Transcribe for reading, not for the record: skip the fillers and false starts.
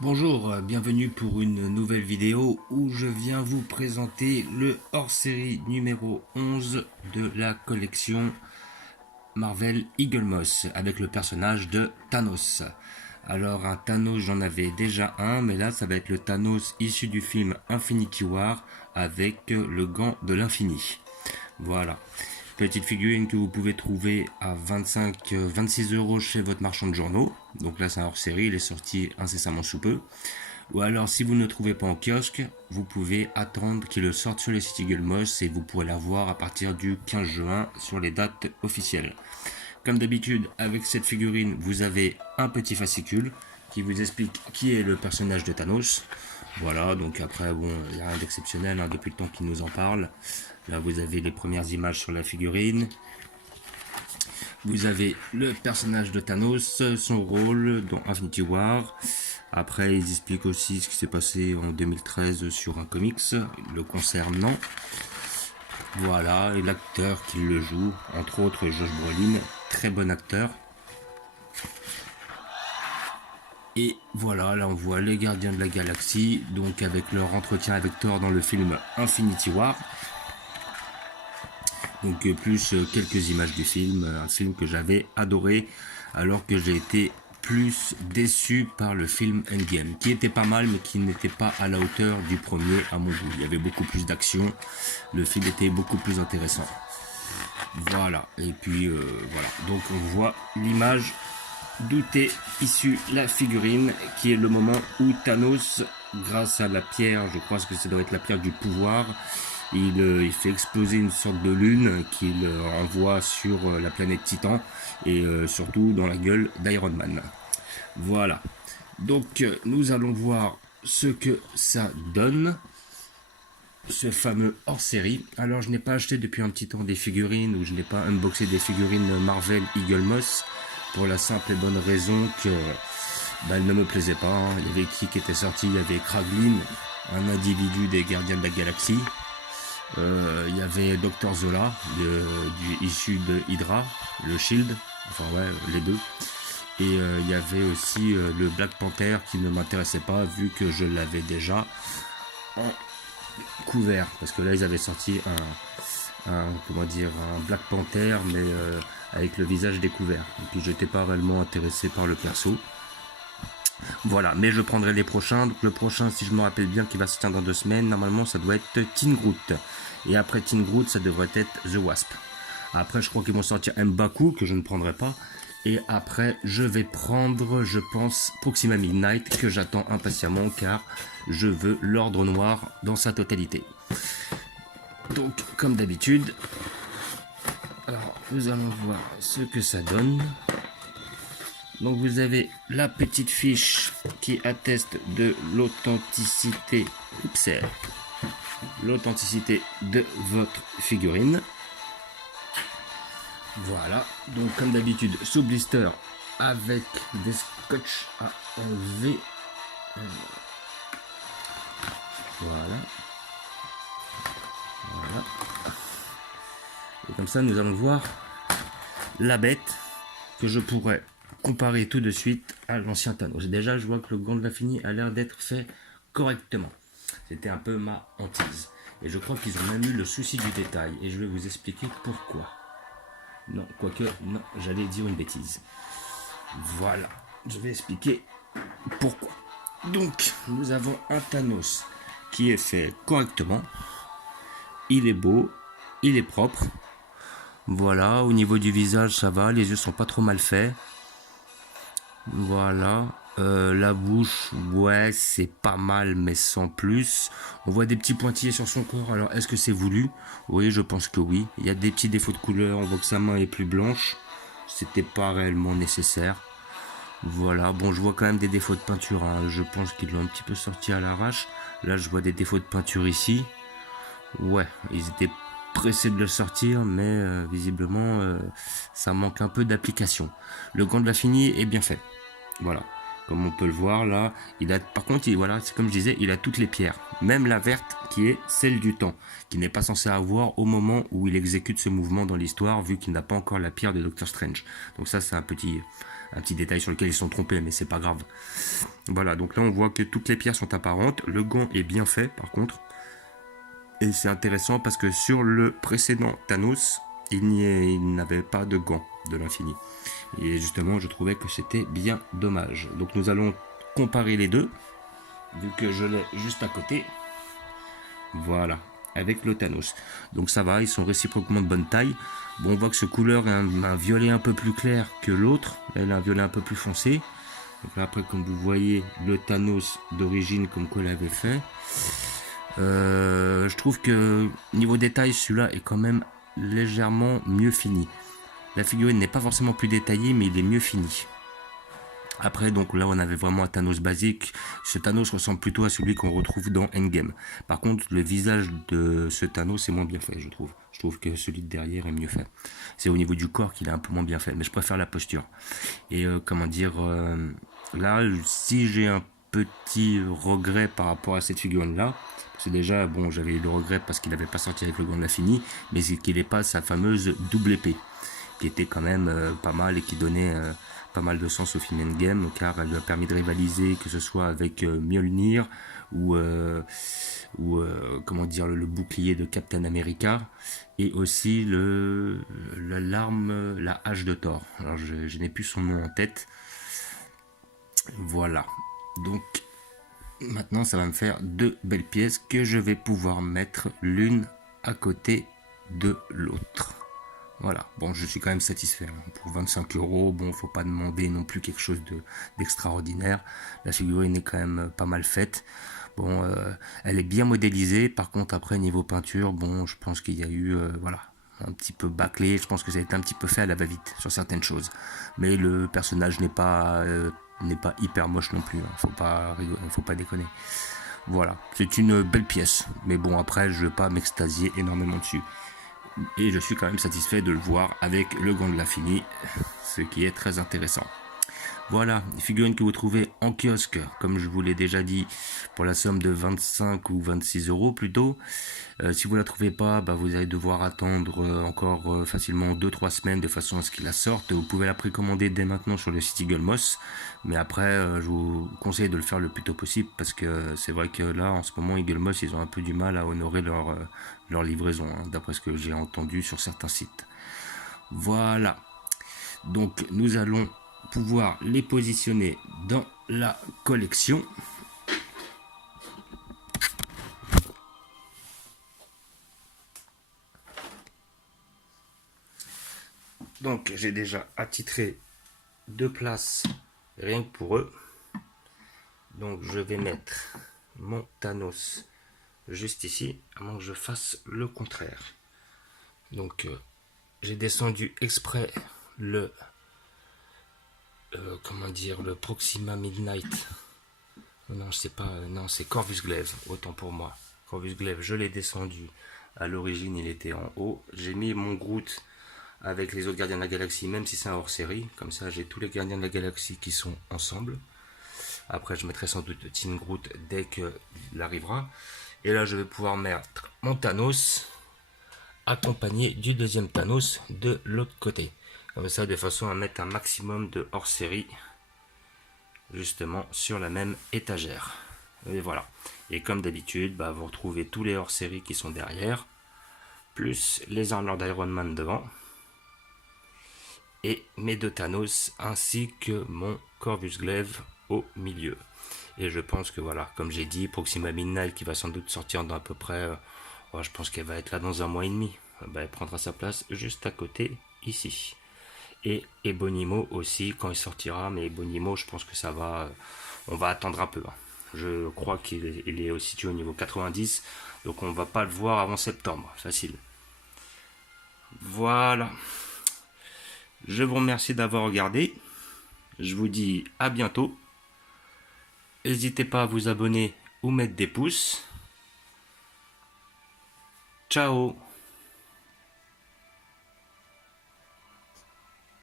Bonjour, bienvenue pour une nouvelle vidéo où je viens vous présenter le hors-série numéro 11 de la collection Marvel Eagle Moss avec le personnage de Thanos. Alors un Thanos j'en avais déjà un, mais là ça va être le Thanos issu du film Infinity War avec le gant de l'infini. Voilà. Petite figurine que vous pouvez trouver à 26 euros chez votre marchand de journaux. Donc là c'est un hors-série, il est sorti incessamment sous peu. Ou alors si vous ne le trouvez pas en kiosque, vous pouvez attendre qu'il le sorte sur les sites Eagle Moss et vous pourrez l'avoir à partir du 15 juin sur les dates officielles. Comme d'habitude, avec cette figurine, vous avez un petit fascicule qui vous explique qui est le personnage de Thanos. Voilà, donc après, bon, il n'y a rien d'exceptionnel depuis le temps qu'il nous en parle. Là, vous avez les premières images sur la figurine. Vous avez le personnage de Thanos, son rôle dans Infinity War. Après, ils expliquent aussi ce qui s'est passé en 2013 sur un comics le concernant. Voilà, et l'acteur qui le joue, entre autres Josh Brolin, très bon acteur. Et voilà, là on voit les Gardiens de la Galaxie, donc avec leur entretien avec Thor dans le film Infinity War. Donc plus quelques images du film, un film que j'avais adoré, alors que j'ai été plus déçu par le film Endgame, qui était pas mal, mais qui n'était pas à la hauteur du premier à mon goût. Il y avait beaucoup plus d'action, le film était beaucoup plus intéressant. Voilà, et puis voilà, donc on voit l'image d'où est issue la figurine, qui est le moment où Thanos, grâce à la pierre, je crois que ça doit être la pierre du pouvoir, il fait exploser une sorte de lune qu'il envoie sur la planète Titan et surtout dans la gueule d'Iron Man. Voilà, donc nous allons voir ce que ça donne, ce fameux hors-série. Alors je n'ai pas acheté depuis un petit temps des figurines, ou je n'ai pas unboxé des figurines Marvel Eagle Moss, pour la simple et bonne raison que elle ne me plaisait pas. Il y avait qui était sorti, il y avait Kraglin, un individu des Gardiens de la Galaxie. Il y avait Dr Zola, issu de Hydra, le Shield, enfin ouais, les deux. Et il y avait aussi le Black Panther qui ne m'intéressait pas vu que je l'avais déjà en couvert. Parce que là ils avaient sorti un Black Panther mais avec le visage découvert. Et puis j'étais pas réellement intéressé par le perso. Voilà, mais je prendrai les prochains. Donc le prochain, si je me rappelle bien, qui va sortir dans 2 semaines, normalement ça doit être Teen Groot. Et après Teen Groot, ça devrait être The Wasp. Après, je crois qu'ils vont sortir M'Baku, que je ne prendrai pas. Et après, je vais prendre, je pense, Proxima Midnight, que j'attends impatiemment, car je veux l'Ordre Noir dans sa totalité. Donc, comme d'habitude, alors nous allons voir ce que ça donne. Donc vous avez la petite fiche qui atteste de l'authenticité de votre figurine. Voilà, donc comme d'habitude sous blister avec des scotch à enlever. Voilà. Voilà. Et comme ça nous allons voir la bête que je pourrais comparer tout de suite à l'ancien Thanos. Déjà, je vois que le gant de l'infini a l'air d'être fait correctement. C'était un peu ma hantise. Et je crois qu'ils ont même eu le souci du détail. Et je vais vous expliquer pourquoi. Non, quoique, non, j'allais dire une bêtise. Voilà, je vais expliquer pourquoi. Donc, nous avons un Thanos qui est fait correctement. Il est beau, il est propre. Voilà, au niveau du visage, ça va. Les yeux sont pas trop mal faits. Voilà, la bouche, ouais, c'est pas mal, mais sans plus. On voit des petits pointillés sur son corps, alors est-ce que c'est voulu? Oui, je pense que oui. Il y a des petits défauts de couleur, on voit que sa main est plus blanche. C'était pas réellement nécessaire. Voilà, bon, je vois quand même des défauts de peinture, hein. Je pense qu'ils l'ont un petit peu sorti à l'arrache. Là, je vois des défauts de peinture ici. Ouais, ils étaient pressés de le sortir, mais visiblement, ça manque un peu d'application. Le gant de l'infini est bien fait. Voilà, comme on peut le voir là, par contre, voilà, c'est comme je disais, il a toutes les pierres, même la verte qui est celle du temps, qui n'est pas censé avoir au moment où il exécute ce mouvement dans l'histoire, vu qu'il n'a pas encore la pierre de Doctor Strange. Donc ça, c'est un petit un petit détail sur lequel ils sont trompés, mais c'est pas grave. Voilà, donc là on voit que toutes les pierres sont apparentes. Le gant est bien fait par contre. Et c'est intéressant parce que sur le précédent Thanos, il n'avait pas de gant de l'infini. Et justement, je trouvais que c'était bien dommage. Donc nous allons comparer les deux, vu que je l'ai juste à côté. Voilà, avec le Thanos. Donc ça va, ils sont réciproquement de bonne taille. Bon, on voit que ce couleur est un violet un peu plus clair que l'autre. Elle a un violet un peu plus foncé. Donc là, après, comme vous voyez, le Thanos d'origine, comme quoi l'avait fait. Je trouve que niveau détail, celui-là est quand même légèrement mieux fini. La figurine n'est pas forcément plus détaillée, mais il est mieux fini. Après, donc là, on avait vraiment un Thanos basique. Ce Thanos ressemble plutôt à celui qu'on retrouve dans Endgame. Par contre, le visage de ce Thanos est moins bien fait, je trouve. Je trouve que celui de derrière est mieux fait. C'est au niveau du corps qu'il est un peu moins bien fait, mais je préfère la posture. Et là, si j'ai un petit regret par rapport à cette figurine-là, c'est déjà, bon, j'avais eu le regret parce qu'il n'avait pas sorti avec le gant de l'infini, mais c'est qu'il n'ait pas sa fameuse double épée, qui était quand même pas mal et qui donnait pas mal de sens au film Endgame, car elle lui a permis de rivaliser, que ce soit avec Mjolnir ou comment dire, le bouclier de Captain America, et aussi la hache de Thor. Alors je n'ai plus son nom en tête. Voilà. Donc maintenant, ça va me faire deux belles pièces que je vais pouvoir mettre l'une à côté de l'autre. Voilà, bon, je suis quand même satisfait. Pour 25 €, bon, faut pas demander non plus quelque chose d'extraordinaire. La figurine est quand même pas mal faite. Bon, elle est bien modélisée. Par contre, après, niveau peinture, bon, je pense qu'il y a eu, voilà, un petit peu bâclé. Je pense que ça a été un petit peu fait à la va-vite sur certaines choses. Mais le personnage n'est pas hyper moche non plus. Faut pas déconner. Voilà, c'est une belle pièce. Mais bon, après, je vais pas m'extasier énormément dessus. Et je suis quand même satisfait de le voir avec le gant de l'infini, ce qui est très intéressant. Voilà, les figurines que vous trouvez en kiosque, comme je vous l'ai déjà dit, pour la somme de 25 ou 26 € plutôt. Si vous la trouvez pas, vous allez devoir attendre encore facilement 2-3 semaines de façon à ce qu'il la sorte. Vous pouvez la précommander dès maintenant sur le site Eagle Moss. Mais après, je vous conseille de le faire le plus tôt possible parce que c'est vrai que là, en ce moment, Eagle Moss, ils ont un peu du mal à honorer leur livraison, d'après ce que j'ai entendu sur certains sites. Voilà. Donc, nous allons pouvoir les positionner dans la collection. Donc j'ai déjà attitré 2 places rien que pour eux. Donc je vais mettre mon Thanos juste ici, à moins que je fasse le contraire. Donc j'ai descendu exprès le Proxima Midnight. Non, je sais pas, non, c'est Corvus Glaive, autant pour moi. Corvus Glaive, je l'ai descendu. À l'origine, il était en haut. J'ai mis mon Groot avec les autres gardiens de la galaxie, même si c'est un hors-série. Comme ça, j'ai tous les gardiens de la galaxie qui sont ensemble. Après, je mettrai sans doute Team Groot dès qu'il arrivera. Et là, je vais pouvoir mettre mon Thanos accompagné du deuxième Thanos de l'autre côté. Comme ça, de façon à mettre un maximum de hors-série justement sur la même étagère. Et voilà. Et comme d'habitude, vous retrouvez tous les hors-série qui sont derrière, plus les armures d'Iron Man devant, et mes deux Thanos, ainsi que mon Corvus Glaive au milieu. Et je pense que voilà, comme j'ai dit, Proxima Midnight qui va sans doute sortir dans à peu près, je pense qu'elle va être là dans 1 mois et demi. Elle prendra sa place juste à côté, ici. Et Ebonimo aussi, quand il sortira, mais Ebonimo, je pense que ça va, on va attendre un peu. Je crois qu'il est situé au niveau 90, donc on va pas le voir avant septembre, facile. Voilà. Je vous remercie d'avoir regardé. Je vous dis à bientôt. N'hésitez pas à vous abonner ou mettre des pouces. Ciao.